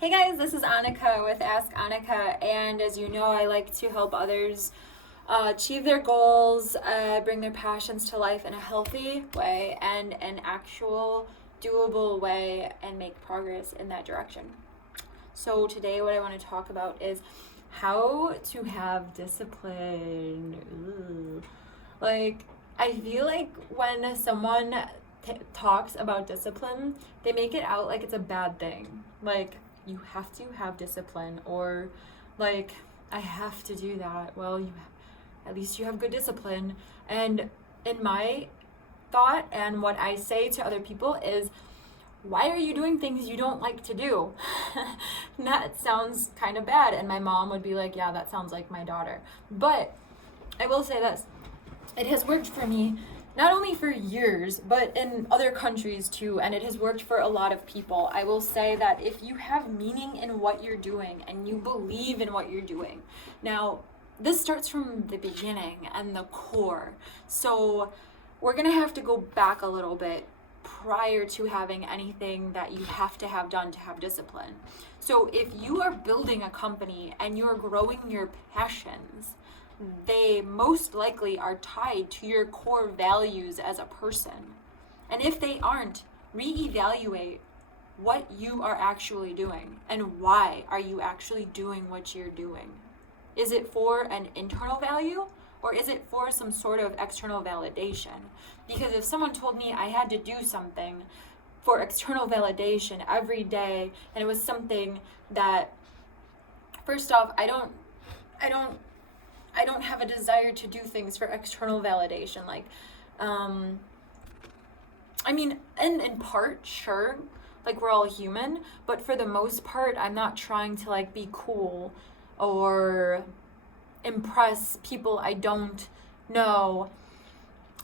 Hey guys, this is Annika with Ask Annika, and as you know, I like to help others achieve their goals, bring their passions to life in a healthy way and an actual doable way, and make progress in that direction. So today what I want to talk about is how to have discipline. Ooh. I feel like when someone talks about discipline, they make it out like it's a bad thing. Like, you have to have discipline, or like, I have to do that. Well, at least you have good discipline. And in my thought, and what I say to other people is, why are you doing things you don't like to do? That sounds kind of bad. And my mom would be like, yeah, that sounds like my daughter. But I will say this, it has worked for me not only for years, but in other countries too, and it has worked for a lot of people. I will say that if you have meaning in what you're doing and you believe in what you're doing, now this starts from the beginning and the core. So we're gonna have to go back a little bit prior to having anything that you have to have done to have discipline. So if you are building a company and you're growing your passions, they most likely are tied to your core values as a person. And if they aren't, reevaluate what you are actually doing and why are you actually doing what you're doing. Is it for an internal value, or is it for some sort of external validation? Because if someone told me I had to do something for external validation every day, and it was something that, first off, I don't have a desire to do things for external validation. In part, sure, like, we're all human, but for the most part, I'm not trying to like be cool or impress people I don't know.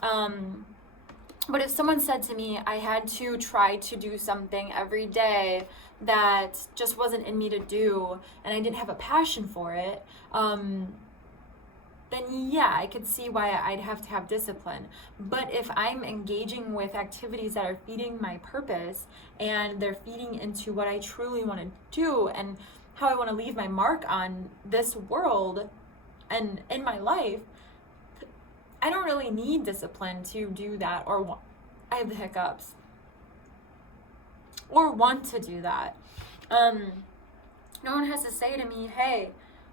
But if someone said to me I had to try to do something every day that just wasn't in me to do, and I didn't have a passion for it, then yeah, I could see why I'd have to have discipline. But if I'm engaging with activities that are feeding my purpose and they're feeding into what I truly want to do and how I want to leave my mark on this world and in my life, I don't really need discipline to do that, or I have the hiccups, or want to do that. No one has to say to me, hey,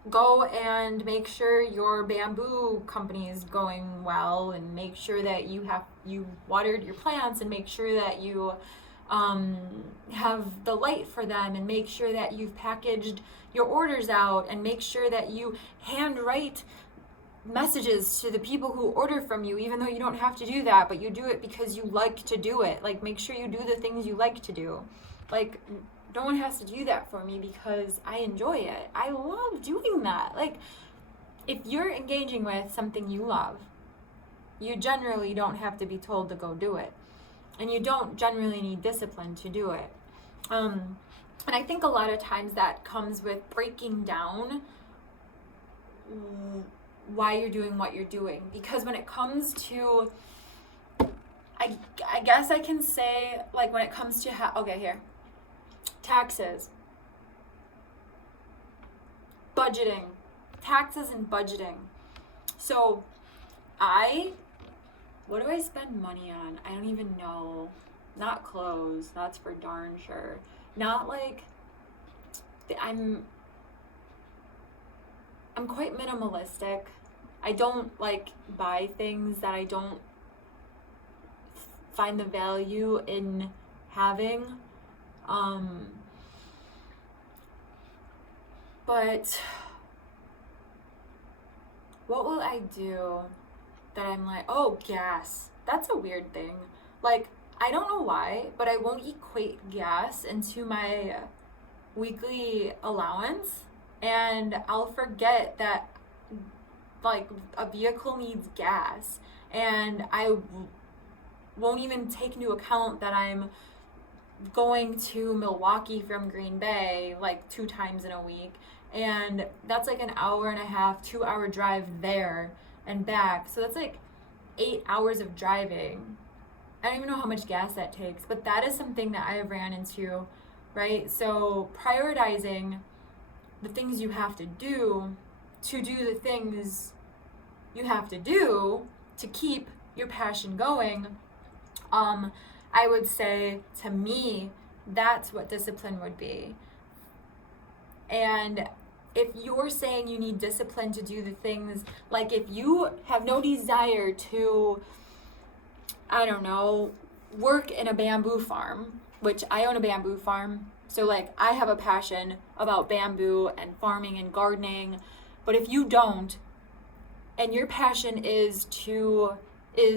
go and make sure your bamboo company is going well, and make sure that you watered your plants, and make sure that you have the light for them, and make sure that you've packaged your orders out, and make sure that you handwrite messages to the people who order from you, even though you don't have to do that, but you do it because you like to do it. Like, make sure you do the things you like to do. Like, no one has to do that for me because I enjoy it. I love doing that. Like, if you're engaging with something you love, you generally don't have to be told to go do it. And you don't generally need discipline to do it. And I think a lot of times that comes with breaking down why you're doing what you're doing. Because when it comes to, I guess I can say, like, when it comes to, taxes, budgeting, taxes and budgeting. So what do I spend money on? I don't even know. Not clothes, that's for darn sure. Not like, I'm quite minimalistic. I don't like buy things that I don't find the value in having. But what will I do that I'm like, oh, gas. That's a weird thing. Like, I don't know why, but I won't equate gas into my weekly allowance, and I'll forget that, like, a vehicle needs gas, and I won't even take into account that I'm going to Milwaukee from Green Bay like 2 times in a week, and that's like an hour and a half, 2-hour drive there and back. So that's like 8 hours of driving. I don't even know how much gas that takes, but that is something that I have ran into right? So prioritizing the things you have to do the things you have to do to keep your passion going, I would say, to me, that's what discipline would be. And if you're saying you need discipline to do the things, like if you have no desire to, I don't know, work in a bamboo farm, which I own a bamboo farm, so like I have a passion about bamboo and farming and gardening, but if you don't, and your passion is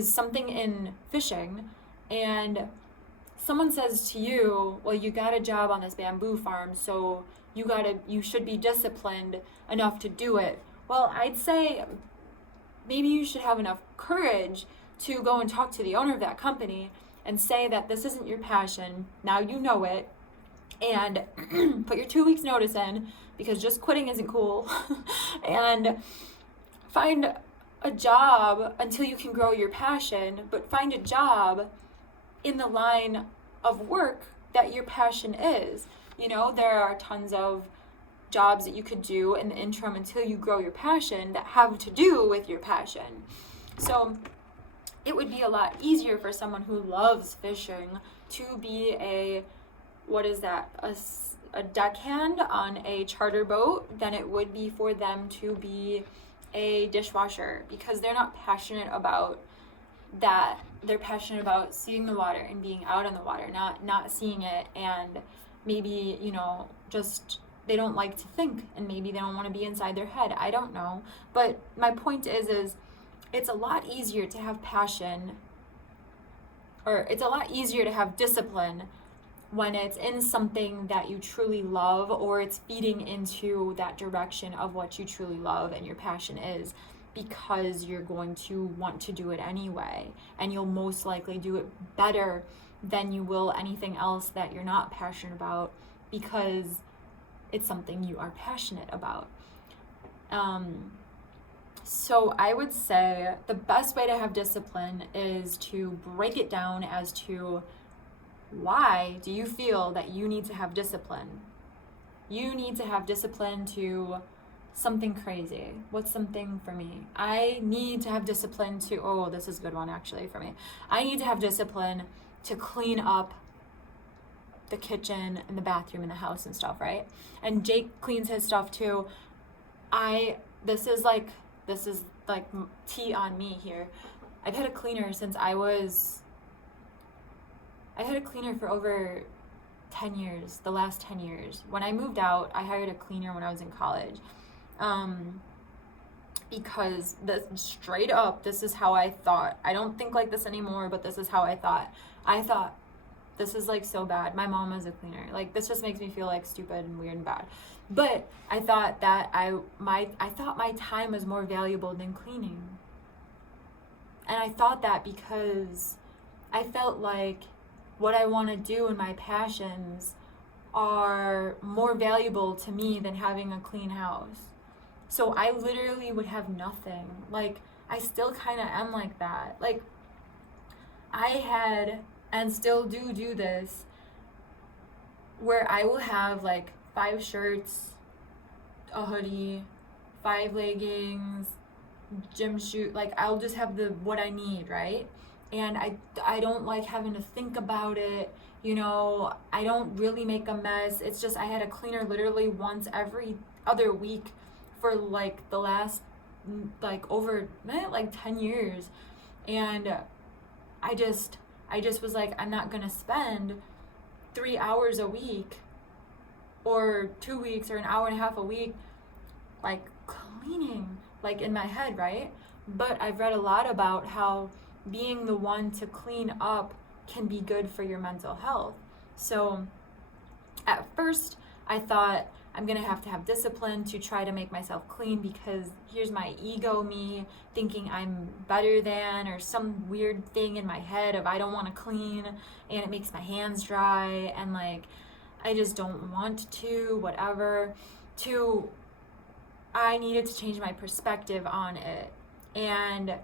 something in fishing, and someone says to you, well, you got a job on this bamboo farm, so you should be disciplined enough to do it. Well, I'd say maybe you should have enough courage to go and talk to the owner of that company and say that this isn't your passion, now you know it, and put your 2 weeks notice in, because just quitting isn't cool, and find a job until you can grow your passion, but find a job in the line of work that your passion is. You know, there are tons of jobs that you could do in the interim until you grow your passion that have to do with your passion. So it would be a lot easier for someone who loves fishing to be a deckhand on a charter boat than it would be for them to be a dishwasher, because they're not passionate about that. They're passionate about seeing the water and being out on the water, not seeing it, and maybe, you know, just they don't like to think, and maybe they don't want to be inside their head. I don't know. But my point is it's a lot easier to have passion, or it's a lot easier to have discipline when it's in something that you truly love, or it's feeding into that direction of what you truly love and your passion is, because you're going to want to do it anyway, and you'll most likely do it better than you will anything else that you're not passionate about, because it's something you are passionate about. So I would say the best way to have discipline is to break it down as to, why do you feel that you need to have discipline? You need to have discipline to something crazy. What's something for me? I need to have discipline to, this is a good one actually for me. I need to have discipline to clean up the kitchen and the bathroom and the house and stuff, right? And Jake cleans his stuff too. This is like tea on me here. I've had a cleaner for over 10 years, the last 10 years. When I moved out, I hired a cleaner when I was in college. Because straight up, this is how I thought. I don't think like this anymore, but this is how I thought. I thought, this is like so bad. My mom was a cleaner. Like, this just makes me feel like stupid and weird and bad. But I thought that I thought my time was more valuable than cleaning. And I thought that because I felt like what I want to do and my passions are more valuable to me than having a clean house. So I literally would have nothing. Like, I still kind of am like that. Like, I had and still do this, where I will have like 5 shirts, a hoodie, 5 leggings, gym shoe. Like, I'll just have what I need, right? And I don't like having to think about it. You know, I don't really make a mess. It's just I had a cleaner literally once every other week for like the last over 10 years. And I just was like, I'm not gonna spend 3 hours a week or 2 weeks or an hour and a half a week like cleaning, like in my head, right? But I've read a lot about how being the one to clean up can be good for your mental health. So at first I thought, I'm gonna have to have discipline to try to make myself clean, because here's my ego me thinking I'm better than, or some weird thing in my head of I don't want to clean and it makes my hands dry and like I just don't want to, whatever. I needed to change my perspective on it, and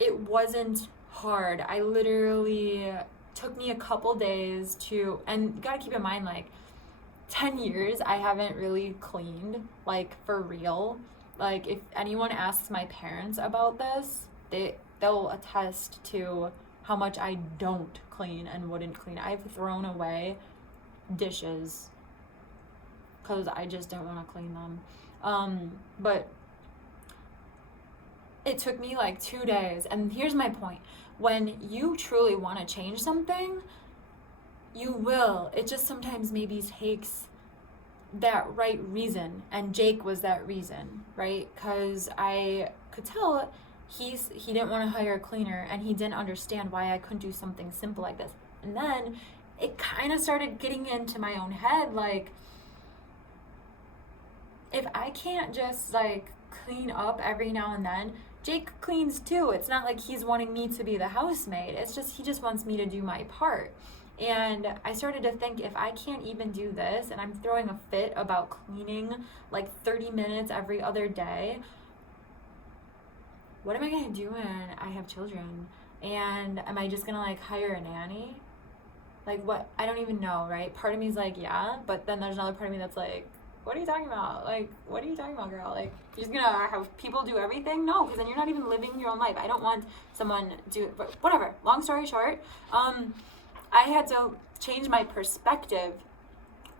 it wasn't hard. I literally took me a couple days to, and you gotta keep in mind, like, 10 years I haven't really cleaned, like, for real. Like, if anyone asks my parents about this, they'll attest to how much I don't clean and wouldn't clean. I've thrown away dishes because I just don't want to clean them. But it took me like 2 days. And here's my point. When you truly want to change something, you will. It just sometimes maybe takes that right reason. And Jake was that reason, right? Because I could tell he didn't want to hire a cleaner, and he didn't understand why I couldn't do something simple like this. And then it kind of started getting into my own head, like, if I can't just like clean up every now and then, Jake cleans too. It's not like he's wanting me to be the housemaid. It's just he just wants me to do my part. And I started to think, if I can't even do this and I'm throwing a fit about cleaning like 30 minutes every other day, what am I going to do when I have children? And am I just going to like hire a nanny? Like, what? I don't even know, right? Part of me is like, yeah, but then there's another part of me that's like, what are you talking about? Like, what are you talking about, girl? Like, you're just gonna have people do everything? No, because then you're not even living your own life. I don't want someone do it, but whatever. Long story short, I had to change my perspective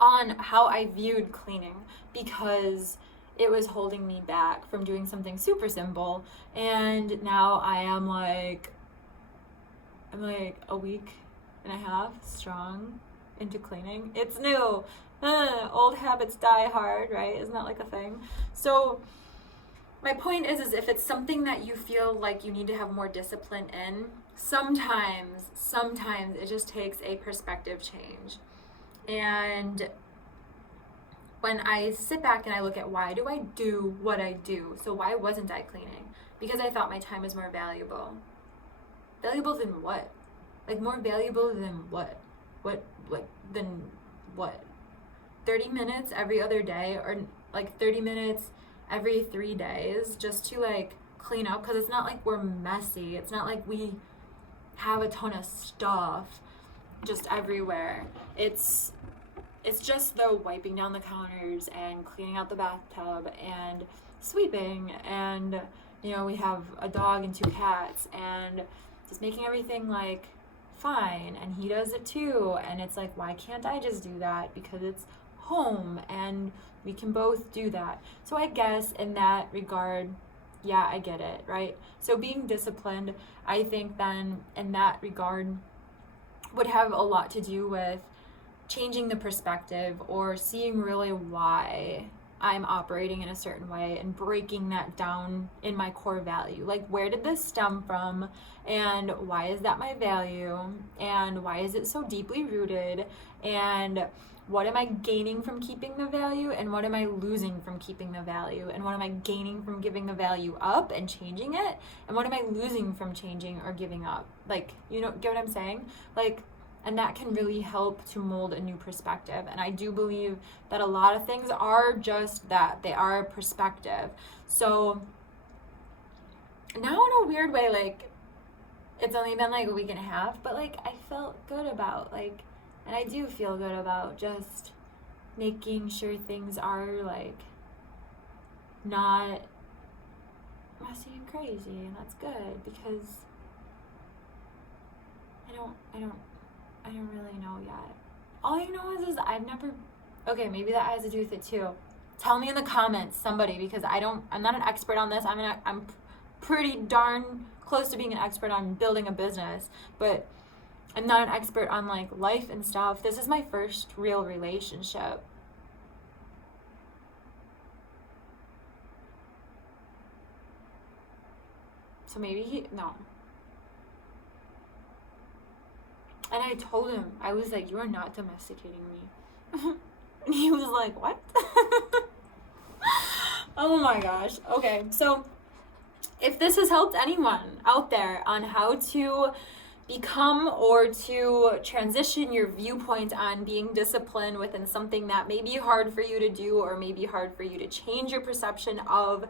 on how I viewed cleaning, because it was holding me back from doing something super simple. And now I'm like a week and a half strong into cleaning. It's new. Old habits die hard, right? Isn't that like a thing? So my point is if it's something that you feel like you need to have more discipline in, sometimes it just takes a perspective change. And when I sit back and I look at, why do I do what I do? So why wasn't I cleaning? Because I thought my time was more valuable. Valuable than what? Like, more valuable than what? Than what? 30 minutes every other day, or like 30 minutes every 3 days just to like clean up? Because it's not like we're messy. It's not like we have a ton of stuff just everywhere. It's just the wiping down the counters and cleaning out the bathtub and sweeping, and you know, we have a dog and 2 cats, and just making everything like fine, and he does it too. And it's like, why can't I just do that? Because it's home and we can both do that. So I guess in that regard, yeah, I get it, right? So being disciplined, I think then in that regard would have a lot to do with changing the perspective, or seeing really why I'm operating in a certain way and breaking that down in my core value. Like, where did this stem from, and why is that my value, and why is it so deeply rooted, and what am I gaining from keeping the value, and what am I losing from keeping the value, and what am I gaining from giving the value up and changing it, and what am I losing from changing or giving up? Like, you know, get what I'm saying? Like, and that can really help to mold a new perspective. And I do believe that a lot of things are just that. They are a perspective. So now in a weird way, like, it's only been like a week and a half, but like I felt good about, like, and I do feel good about just making sure things are like not messy and crazy. And that's good, because I don't really know yet. All I know is I've never, okay, maybe that has to do with it too. Tell me in the comments, somebody, because I'm not an expert on this. I'm pretty darn close to being an expert on building a business, but I'm not an expert on like life and stuff. This is my first real relationship. So maybe no. And I told him, I was like, you are not domesticating me. And he was like, what? Oh my gosh. Okay, so if this has helped anyone out there on how to become or to transition your viewpoint on being disciplined within something that may be hard for you to do, or may be hard for you to change your perception of,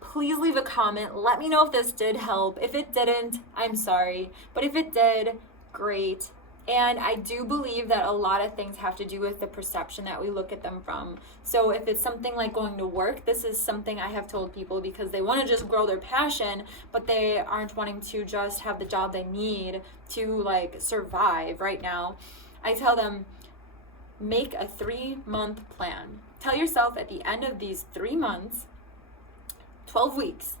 please leave a comment. Let me know if this did help. If it didn't, I'm sorry. But if it did, great. And I do believe that a lot of things have to do with the perception that we look at them from. So if it's something like going to work, this is something I have told people because they want to just grow their passion, but they aren't wanting to just have the job they need to like survive right now. I tell them, make a 3-month plan. Tell yourself at the end of these 3 months, 12 weeks,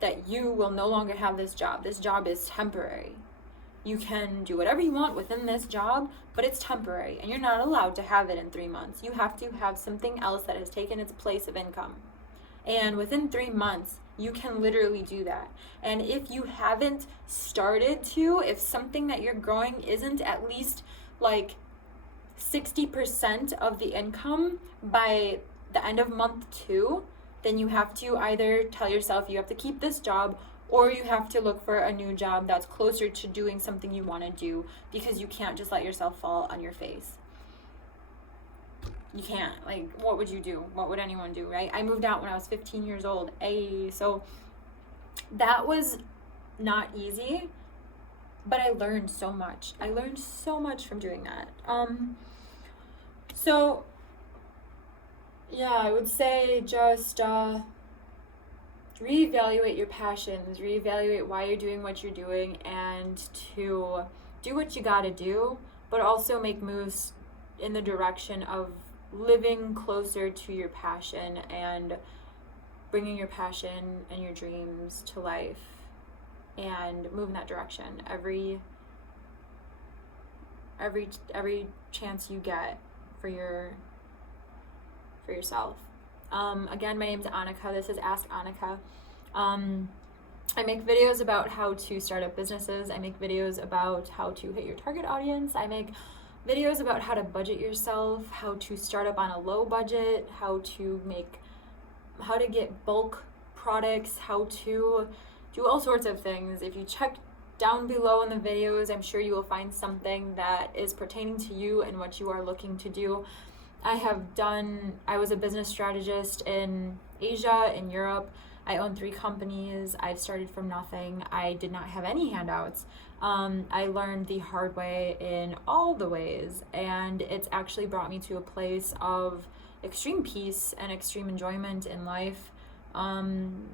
that you will no longer have this job. This job is temporary. You can do whatever you want within this job, but it's temporary, and you're not allowed to have it in 3 months. You have to have something else that has taken its place of income. And within 3 months, you can literally do that. And if you haven't started to, if something that you're growing isn't at least like 60% of the income by the end of month 2, then you have to either tell yourself you have to keep this job, or you have to look for a new job that's closer to doing something you want to do, because you can't just let yourself fall on your face. You can't. Like, what would you do? What would anyone do, right? I moved out when I was 15 years old. So that was not easy, but I learned so much. I learned so much from doing that. So yeah, I would say just reevaluate your passions, reevaluate why you're doing what you're doing, and to do what you gotta do, but also make moves in the direction of living closer to your passion and bringing your passion and your dreams to life, and move in that direction every chance you get for yourself. Again, my name is Annika. This is Ask Annika. I make videos about how to start up businesses. I make videos about how to hit your target audience. I make videos about how to budget yourself, how to start up on a low budget, how to get bulk products, how to do all sorts of things. If you check down below in the videos, I'm sure you will find something that is pertaining to you and what you are looking to do. I was a business strategist in Asia, in Europe. I own 3 companies. I've started from nothing. I did not have any handouts. I learned the hard way in all the ways, and it's actually brought me to a place of extreme peace and extreme enjoyment in life. And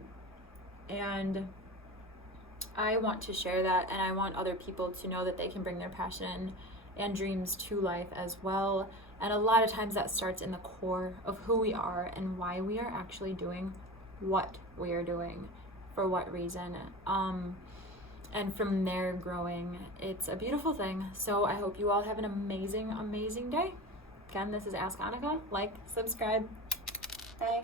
I want to share that, and I want other people to know that they can bring their passion and dreams to life as well. And a lot of times that starts in the core of who we are and why we are actually doing what we are doing, for what reason. And from there growing. It's a beautiful thing. So I hope you all have an amazing, amazing day. Again, this is Ask Annika. Like, subscribe. Bye.